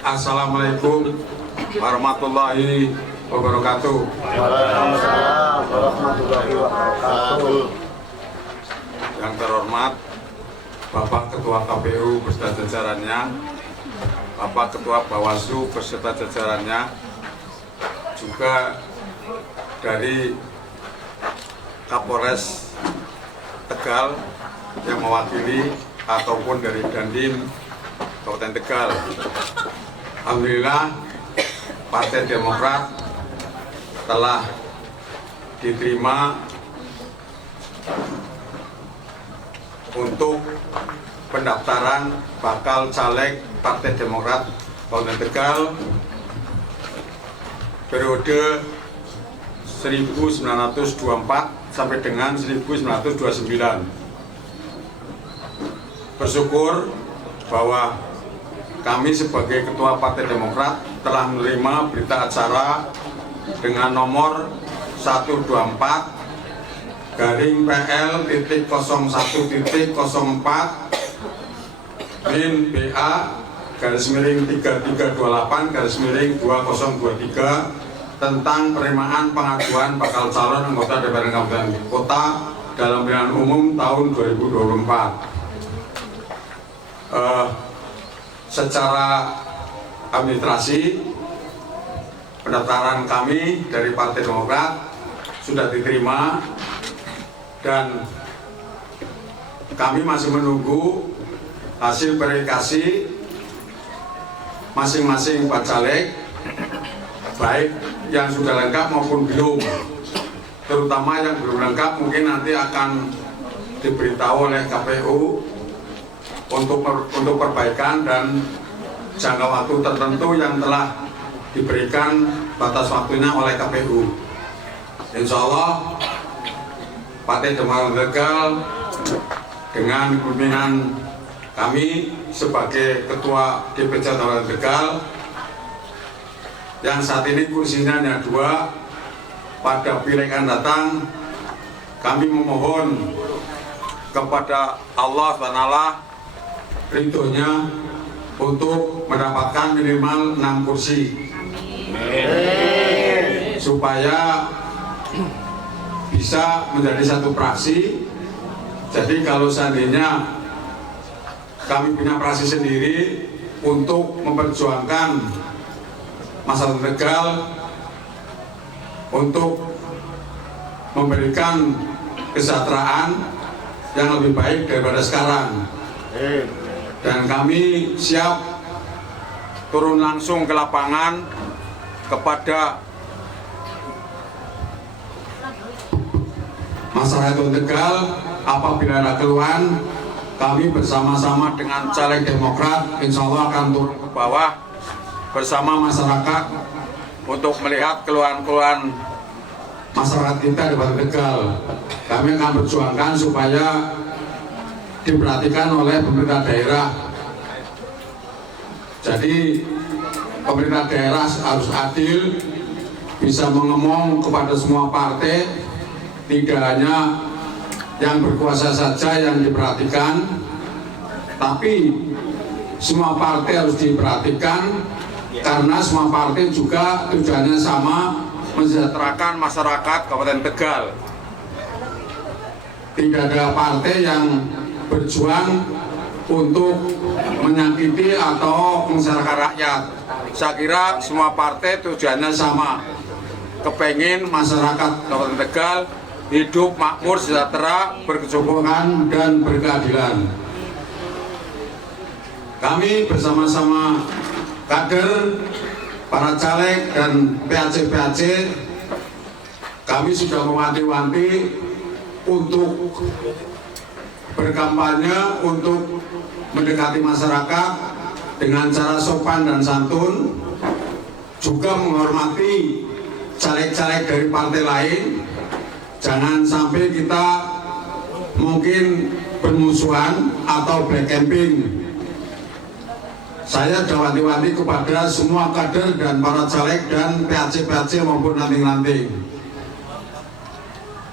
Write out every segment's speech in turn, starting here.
Assalamualaikum warahmatullahi wabarakatuh. Waalaikumsalam warahmatullahi wabarakatuh. Yang terhormat Bapak Ketua KPU beserta jajarannya, Bapak Ketua Bawaslu beserta jajarannya, juga dari Kapolres Tegal yang mewakili ataupun dari Dandim Kabupaten Tegal. Alhamdulillah Partai Demokrat telah diterima untuk pendaftaran bakal caleg Partai Demokrat Kabupaten Tegal periode 1924 sampai dengan 1929. Bersyukur bahwa kami sebagai Ketua Partai Demokrat telah menerima berita acara dengan nomor 124-BA-3328-3323 tentang penerimaan pengajuan bakal calon anggota DPR Kabupaten Kota dalam pemilihan umum tahun 2024. Secara administrasi pendaftaran kami dari Partai Demokrat sudah diterima dan kami masih menunggu hasil verifikasi masing-masing bacalek, baik yang sudah lengkap maupun belum. Terutama yang belum lengkap mungkin nanti akan diberitahu oleh KPU untuk perbaikan dan jangka waktu tertentu yang telah diberikan batas waktunya oleh KPU. Insya Allah Partai Demokrat Tegal dengan pimpinan kami sebagai Ketua DPC Kabupaten Tegal yang saat ini kursinya hanya 2, pada pilihan datang kami memohon kepada Allah SWT ridhonya untuk mendapatkan minimal 6 kursi supaya bisa menjadi satu praksi. Jadi kalau seandainya kami punya praksi sendiri untuk memperjuangkan masyarakat Tegal untuk memberikan kesejahteraan yang lebih baik daripada sekarang. Dan kami siap turun langsung ke lapangan kepada masyarakat Tegal apabila ada keluhan. Kami bersama-sama dengan caleg Demokrat insya Allah akan turun ke bawah bersama masyarakat untuk melihat keluhan-keluhan masyarakat kita di Kabupaten Tegal. Kami akan berjuangkan supaya diperhatikan oleh pemerintah daerah. Jadi pemerintah daerah harus adil, bisa mengemong kepada semua partai, tidak hanya yang berkuasa saja yang diperhatikan, tapi semua partai harus diperhatikan karena semua partai juga tujuannya sama, mensejahterakan masyarakat Kabupaten Tegal. Tidak ada partai yang berjuang untuk menyakiti atau menyengsarakan rakyat. Saya kira semua partai tujuannya sama, kepengin masyarakat Kabupaten Tegal hidup makmur, sejahtera, berkecukupan dan berkeadilan. Kami bersama-sama kader, para caleg dan PAC-PAC, kami sudah mewanti-wanti untuk berkampanye, untuk mendekati masyarakat dengan cara sopan dan santun, juga menghormati caleg-caleg dari partai lain. Jangan sampai kita mungkin bermusuhan atau black camping. Saya sudah wanti-wanti kepada semua kader dan para caleg dan PAC-PAC maupun ranting-ranting,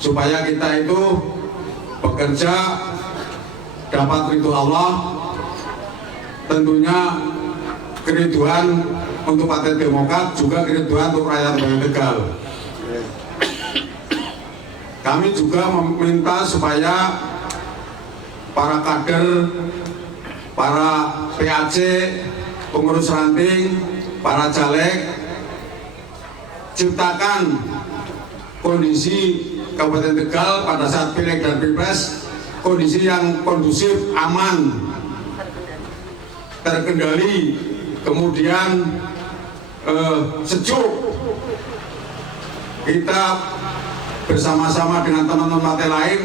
supaya kita itu bekerja dapat ridho Allah. Tentunya keriduan untuk Partai Demokrat, juga keriduan untuk rakyat Tegal. Kami juga meminta supaya para kader, para PAC, pengurus ranting, para caleg, ciptakan kondisi Kabupaten Tegal pada saat pileg dan pilpres, kondisi yang kondusif, aman, terkendali, kemudian sejuk. Kita bersama-sama dengan teman-teman partai lain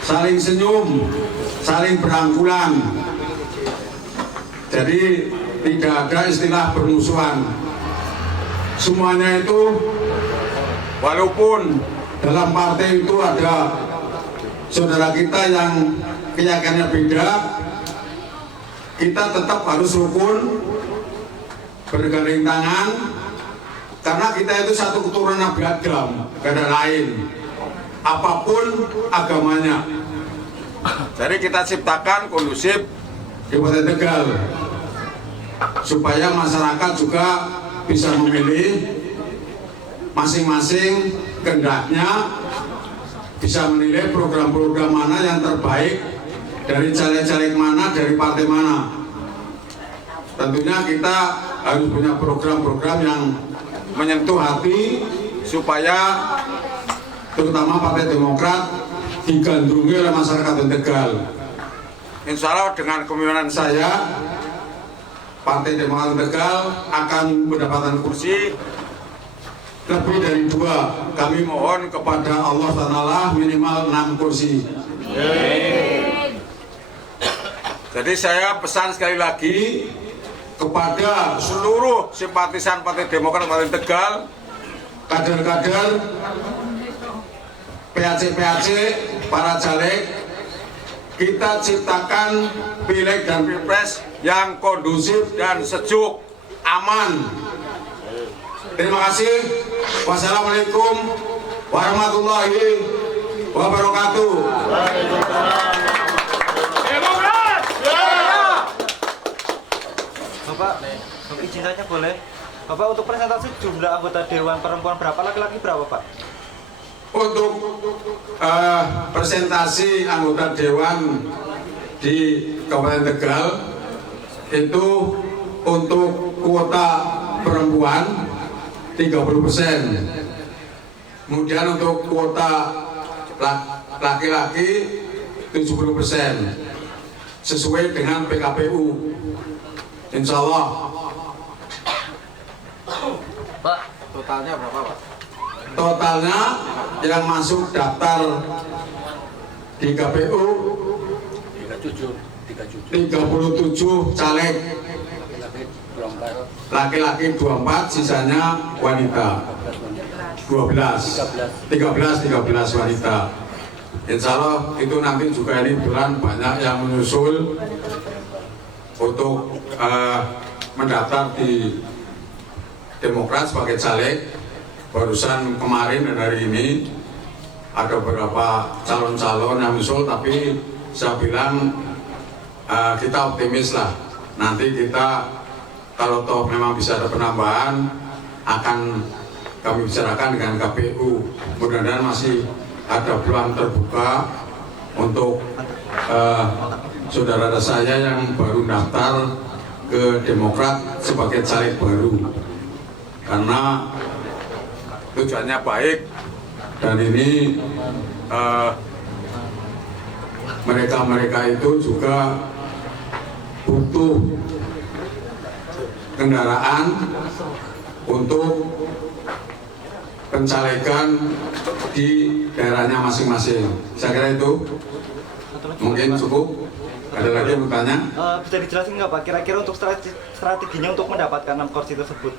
saling senyum, saling berangkulan. Jadi tidak ada istilah bermusuhan. Semuanya itu, walaupun dalam partai itu ada saudara kita yang keyakinannya beda, kita tetap harus rukun, bergandeng tangan, karena kita itu satu keturunan beragam, gak ada lain, apapun agamanya. Jadi kita ciptakan kondusif di Kabupaten Tegal, supaya masyarakat juga bisa memilih masing-masing kehendaknya, bisa menilai program-program mana yang terbaik, dari caleg-caleg mana, dari partai mana. Tentunya kita harus punya program-program yang menyentuh hati, supaya terutama Partai Demokrat digandrungi oleh masyarakat Tegal. Insya Allah dengan kepemimpinan saya, Partai Demokrat Tegal akan mendapatkan kursi lebih dari 2. Kami mohon kepada Allah Ta'ala minimal 6 kursi. Jadi saya pesan sekali lagi kepada seluruh simpatisan Partai Demokrat Kabupaten Tegal, kader-kader, PAC-PAC, para caleg, kita ciptakan pileg dan pilpres yang kondusif dan sejuk, aman. Terima kasih. Wassalamualaikum warahmatullahi wabarakatuh. Bapak, izin saja boleh? Bapak, untuk presentasi jumlah anggota Dewan Perempuan berapa, laki-laki berapa, Pak? Untuk presentasi anggota Dewan di Kabupaten Tegal itu untuk kuota perempuan 30%, kemudian untuk kuota laki-laki 70%, sesuai dengan PKPU. Insya Allah. Pak, totalnya berapa, Pak? Totalnya yang masuk daftar di KPU 37 caleg, laki-laki 24, sisanya wanita 13 wanita. Insya Allah itu nanti juga ini bulan banyak yang menyusul untuk mendaftar di Demokrat sebagai caleg. Barusan kemarin dan hari ini ada beberapa calon-calon yang menyusul, tapi saya bilang kita optimis lah. Nanti kita kalau toh memang bisa ada penambahan, akan kami bicarakan dengan KPU. Mudah-mudahan masih ada peluang terbuka untuk saudara saya yang baru daftar ke Demokrat sebagai caleg baru, karena tujuannya baik, dan ini mereka-mereka itu juga butuh kendaraan untuk pencalegan di daerahnya masing-masing. Saya kira itu mungkin cukup. Ada lagi yang bertanya? Bisa dijelasin nggak, Pak, kira-kira untuk strateginya untuk mendapatkan 6 kursi tersebut?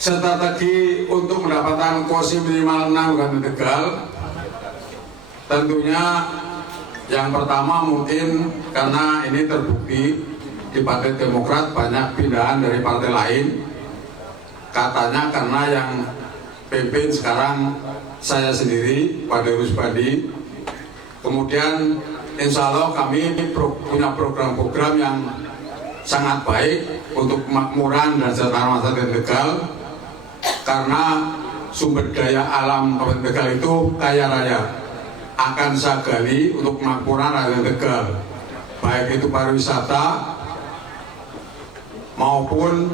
Strategi untuk mendapatkan kursi minimal 6 Kabupaten Tegal, tentunya yang pertama mungkin karena ini terbukti di Partai Demokrat banyak pindahan dari partai lain, katanya karena yang pimpin sekarang saya sendiri, Pak Rusbadi. Kemudian insya Allah kami punya program-program yang sangat baik untuk kemakmuran dan kesejahteraan masyarakat Tegal, karena sumber daya alam Kabupaten Tegal itu kaya raya. Akan saya gali untuk kemakmuran rakyat Tegal, baik itu pariwisata maupun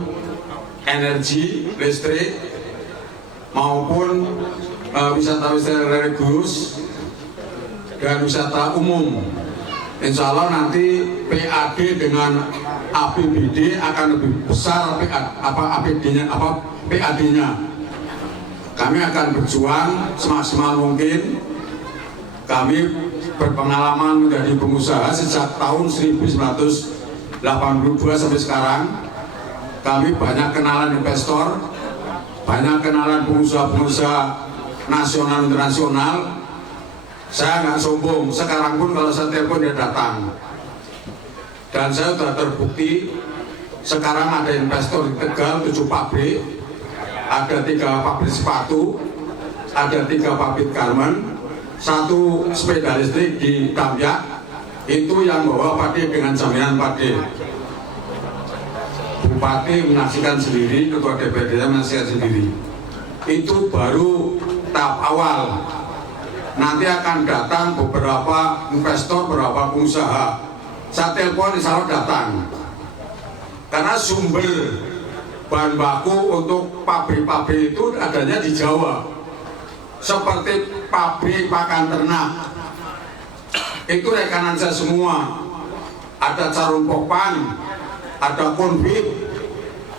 energi listrik maupun wisata-wisata religius dan wisata umum. Insya Allah nanti PAD dengan APBD akan lebih besar PAD-nya. Kami akan berjuang semaksimal mungkin. Kami berpengalaman menjadi pengusaha sejak tahun 1982 sampai sekarang. Kami banyak kenalan investor, banyak kenalan pengusaha-pengusaha nasional internasional. Saya nggak sombong, sekarang pun kalau saya telepon dia datang. Dan saya sudah terbukti, sekarang ada investor di Tegal 7 pabrik, ada 3 pabrik sepatu, ada 3 pabrik garmen, 1 sepeda listrik di Damyak, itu yang bawa Pade dengan jaminan Pade. Bupati menyaksikan sendiri, ketua DPD menyaksikan sendiri. Itu baru tahap awal. Nanti akan datang beberapa investor, beberapa pengusaha. Saya telepon insya Allah datang. Karena sumber bahan baku untuk pabrik-pabrik itu adanya di Jawa. Seperti pabrik pakan ternak. Itu rekanan saya semua. Ada Carun Pokpan, ada Konfit,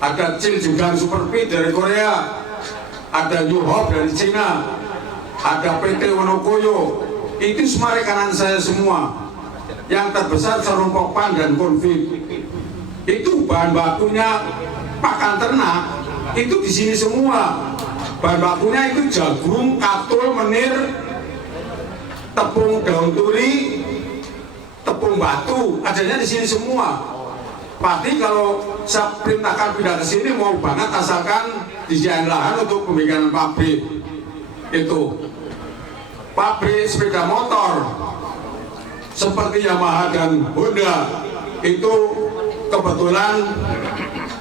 ada Ciljegang Superfit dari Korea, ada New Hope dari Cina, ada PT Wonokoyo. Itu semua rekanan saya semua. Yang terbesar Carun Pokpan dan Konfit. Itu bahan bakunya pakan ternak, itu di sini semua. Bahan bakunya itu jagung, katul, menir, tepung daun turi, tepung batu, adanya di sini semua. Pasti kalau saya perintahkan pindah ke sini mau banget, asalkan disediakan lahan untuk pembikinan pabrik. Itu pabrik sepeda motor seperti Yamaha dan Honda, itu kebetulan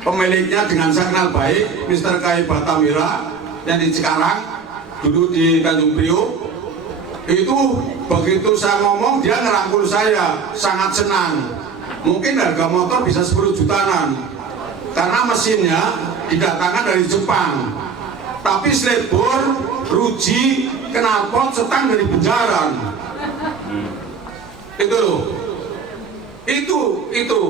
pemiliknya dengan saya kenal baik, Mr. Kai Batamira yang di Cikarang, dulu di Tanjung Priok. Itu begitu saya ngomong, dia ngerangkul saya, sangat senang. Mungkin harga motor bisa 10 jutaan, karena mesinnya didatangkan dari Jepang. Tapi slebor, ruji, knalpot, setang dari Benjaran. Itu loh. Itu.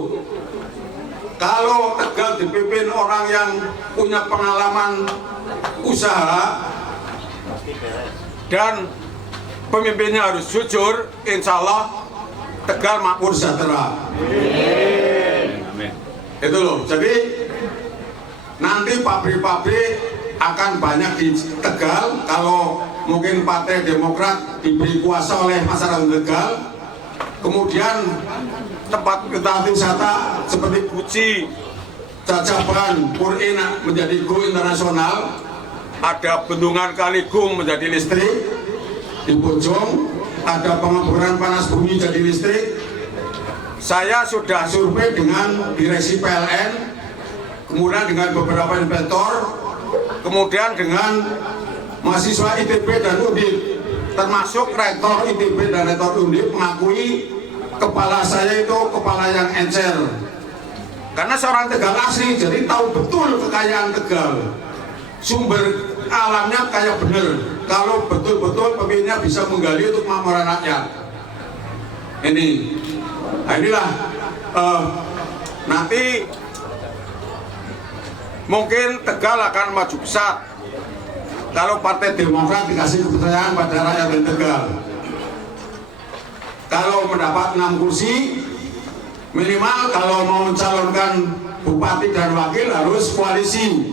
Kalau Tegal dipimpin orang yang punya pengalaman usaha dan pemimpinnya harus jujur, insya Allah Tegal makmur sejahtera. Amin. Itu loh. Jadi nanti pabrik-pabrik akan banyak di Tegal. Kalau mungkin Partai Demokrat diberi kuasa oleh masyarakat Tegal, kemudian tempat wisata seperti Guci, Cacaban, Purina menjadi go internasional, ada bendungan Kaligung menjadi listrik di Bojong, ada pengeboran panas bumi jadi listrik. Saya sudah survei dengan direksi PLN, kemudian dengan beberapa investor, kemudian dengan mahasiswa ITB dan Undip, termasuk rektor ITB dan rektor Undip mengakui kepala saya itu kepala yang encer, karena seorang Tegal asli, jadi tahu betul kekayaan Tegal, sumber alamnya kayak bener. Kalau betul-betul pemimpinnya bisa menggali untuk kemakmuran rakyat. Inilah nanti mungkin Tegal akan maju besar kalau Partai Demokrat dikasih kepercayaan pada rakyat Tegal. Kalau mendapat 6 kursi, minimal kalau mau mencalonkan bupati dan wakil harus koalisi.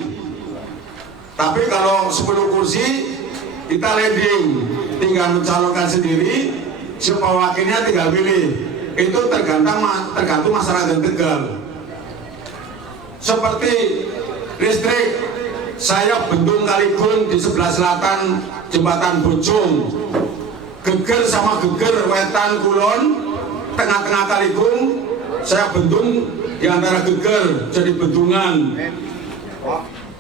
Tapi kalau 10 kursi kita landing, tinggal mencalonkan sendiri, siapa wakilnya tinggal pilih. Itu tergantung masyarakat Tegal. Seperti listrik, saya bendung Kaligung di sebelah selatan jembatan Bojong, geger sama geger wetan kulon, tengah-tengah Kaligung, saya bendung di antara geger jadi bendungan.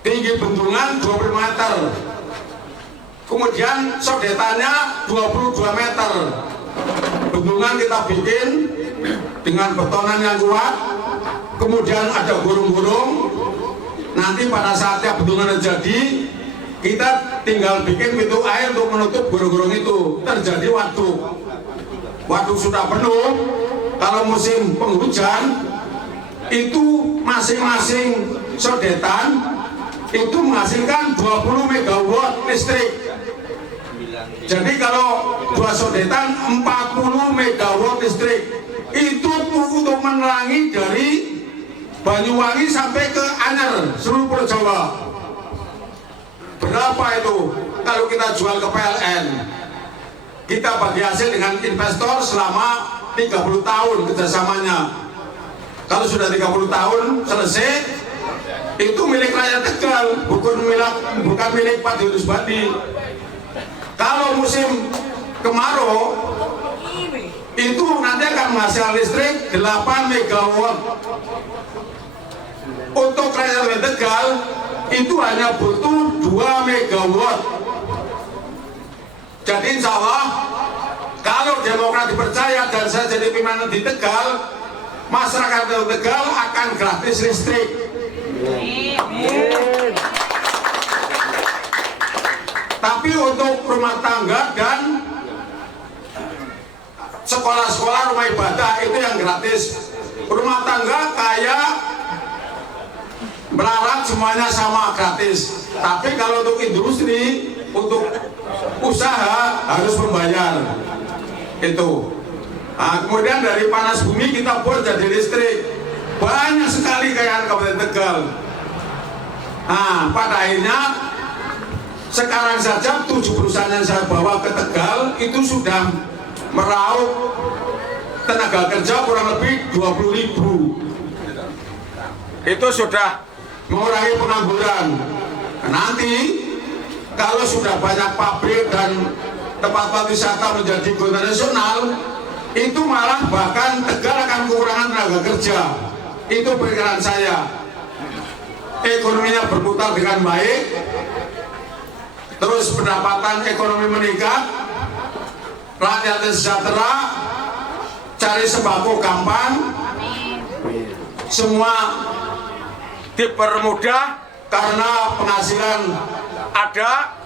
Tinggi bendungan 20 meter. Kemudian sodetannya 22 meter. Bendungan kita bikin dengan betonan yang kuat. Kemudian ada gurung-gurung. Nanti pada saatnya bendungan jadi, kita tinggal bikin pintu air untuk menutup gurung-gurung itu. Terjadi waduk. Waduk sudah penuh. Kalau musim penghujan, itu masing-masing sodetan itu menghasilkan 20 megawatt listrik. Jadi kalau dua sodetan 40 megawatt listrik. Itu untuk menerangi dari Banyuwangi sampai ke Anyer, seluruh Pulau Jawa. Berapa itu kalau kita jual ke PLN? Kita bagi hasil dengan investor selama 30 tahun kerjasamanya. Kalau sudah 30 tahun selesai, itu milik rakyat Tegal, bukan milik Pak Dirut Badi. Kalau musim kemarau, itu nanti akan menghasilkan listrik 8 megawatt. Untuk rakyat Tegal, itu hanya butuh 2 megawatt. Jadi insya Allah, kalau Demokrat dipercaya dan saya jadi pimpinan di Tegal, masyarakat Tegal akan gratis listrik. Tapi untuk rumah tangga dan sekolah-sekolah, rumah ibadah itu yang gratis. Rumah tangga kaya melarat semuanya sama gratis. Tapi kalau untuk industri, untuk usaha harus membayar. Itu. Nah, kemudian dari panas bumi kita buat jadi listrik. Banyak sekali kekayaan Kabupaten Tegal. Nah, pada akhirnya sekarang saja 7 perusahaan yang saya bawa ke Tegal itu sudah meraup tenaga kerja kurang lebih 20.000. Itu sudah mengurangi pengangguran. Nanti kalau sudah banyak pabrik dan tempat-tempat wisata menjadi go nasional, itu malah bahkan Tegal akan kekurangan tenaga kerja. Itu perkiraan saya. Ekonominya berputar dengan baik, terus pendapatan ekonomi meningkat, rakyat sejahtera, cari sembako gampang, semua dipermudah karena penghasilan ada.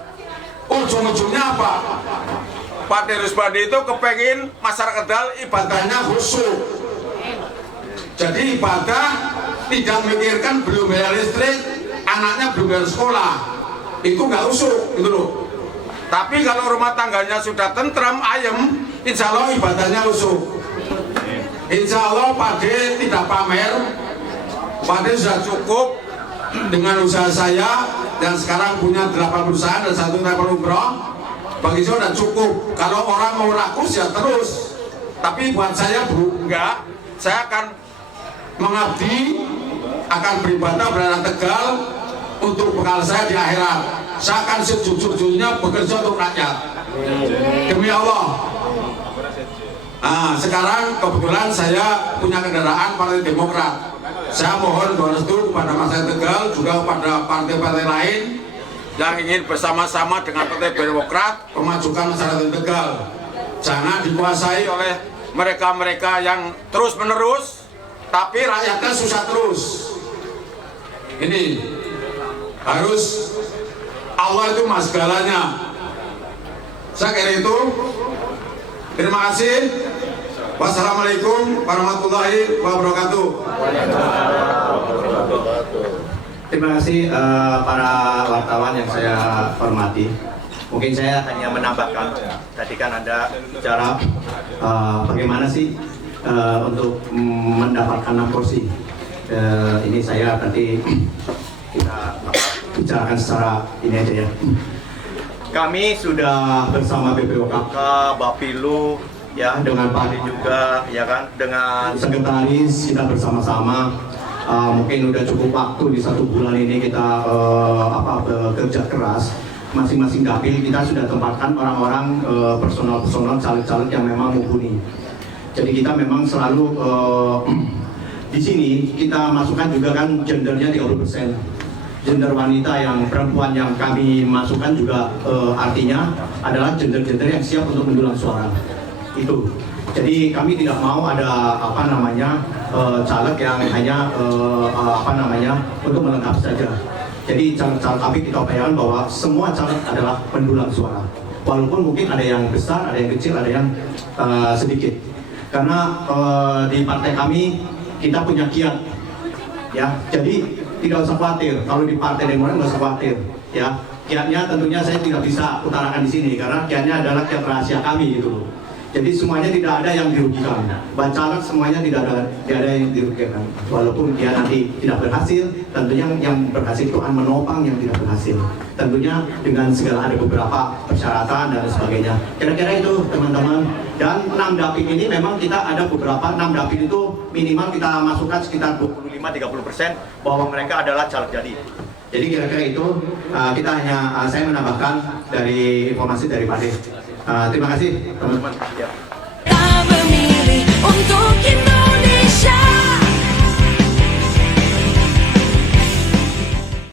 Ujung-ujungnya apa? Pak Dirut Badi itu kepengen masyarakat Tegal ibadahnya khusyuk. Jadi ibadah tidak memikirkan belum bayar listrik, anaknya belum bayar sekolah, itu nggak khusyuk, gitu loh. Tapi kalau rumah tangganya sudah tentram, ayem, insya Allah ibadahnya khusyuk. Insya Allah Pak D tidak pamer, Pak D sudah cukup dengan usaha saya yang sekarang punya 8 perusahaan dan 1 travel umroh. Bagi saya sudah cukup. Kalau orang mau rakus ya terus. Tapi buat saya enggak. Saya akan mengabdi, akan beribadah berada Tegal untuk bekal saya di akhirat. Saya akan sejujur-jujurnya bekerja untuk rakyat. Demi Allah. Nah, sekarang kebetulan saya punya kendaraan Partai Demokrat. Saya mohon doa restu kepada masyarakat Tegal, juga kepada partai-partai lain yang ingin bersama-sama dengan Partai Demokrat memajukan masyarakat Tegal. Jangan dikuasai oleh mereka-mereka yang terus-menerus, tapi rakyatnya susah terus. Ini harus Allah itu mas segalanya. Saya kira itu. Terima kasih. Wassalamualaikum warahmatullahi wabarakatuh. Terima kasih para wartawan yang saya hormati. Mungkin saya hanya menambahkan, tadi kan ada bicara bagaimana sih untuk mendapatkan 6 kursi. Ini saya nanti kita bicarakan secara ini aja ya. Kami sudah bersama BPOKK, Bapilu, ya dengan Pak Adi juga, ya kan, dengan sekretaris kita bersama-sama. Mungkin udah cukup waktu di 1 bulan ini kita bekerja keras. Masing-masing dapil kita sudah tempatkan orang-orang personal caleg-caleg yang memang mumpuni. Jadi kita memang selalu di sini kita masukkan juga kan gendernya 30%. Gender wanita yang perempuan yang kami masukkan juga artinya adalah gender-gender yang siap untuk mendulang suara. Itu. Jadi kami tidak mau ada caleg yang hanya untuk melengkapi saja. Jadi caleg kami kita upayakan bahwa semua caleg adalah pendulang suara. Walaupun mungkin ada yang besar, ada yang kecil, ada yang sedikit. Karena di partai kami kita punya kiat, ya. Jadi tidak usah khawatir. Kalau di Partai Demokrat nggak usah khawatir, ya. Kiatnya tentunya saya tidak bisa utarakan di sini karena kiatnya adalah kiat rahasia kami gitu loh. Jadi semuanya tidak ada yang dirugikan. Bacalek semuanya tidak ada yang dirugikan. Walaupun dia nanti tidak berhasil, tentunya yang berhasil itu akan menopang yang tidak berhasil. Tentunya dengan segala ada beberapa persyaratan dan sebagainya. Kira-kira itu teman-teman. Dan 6 dapil ini memang kita ada beberapa 6 dapil itu minimal kita masukkan sekitar 25-30% bahwa mereka adalah caleg jadi. Jadi kira-kira itu saya menambahkan dari informasi dari Pak Terima kasih teman-teman. Ya.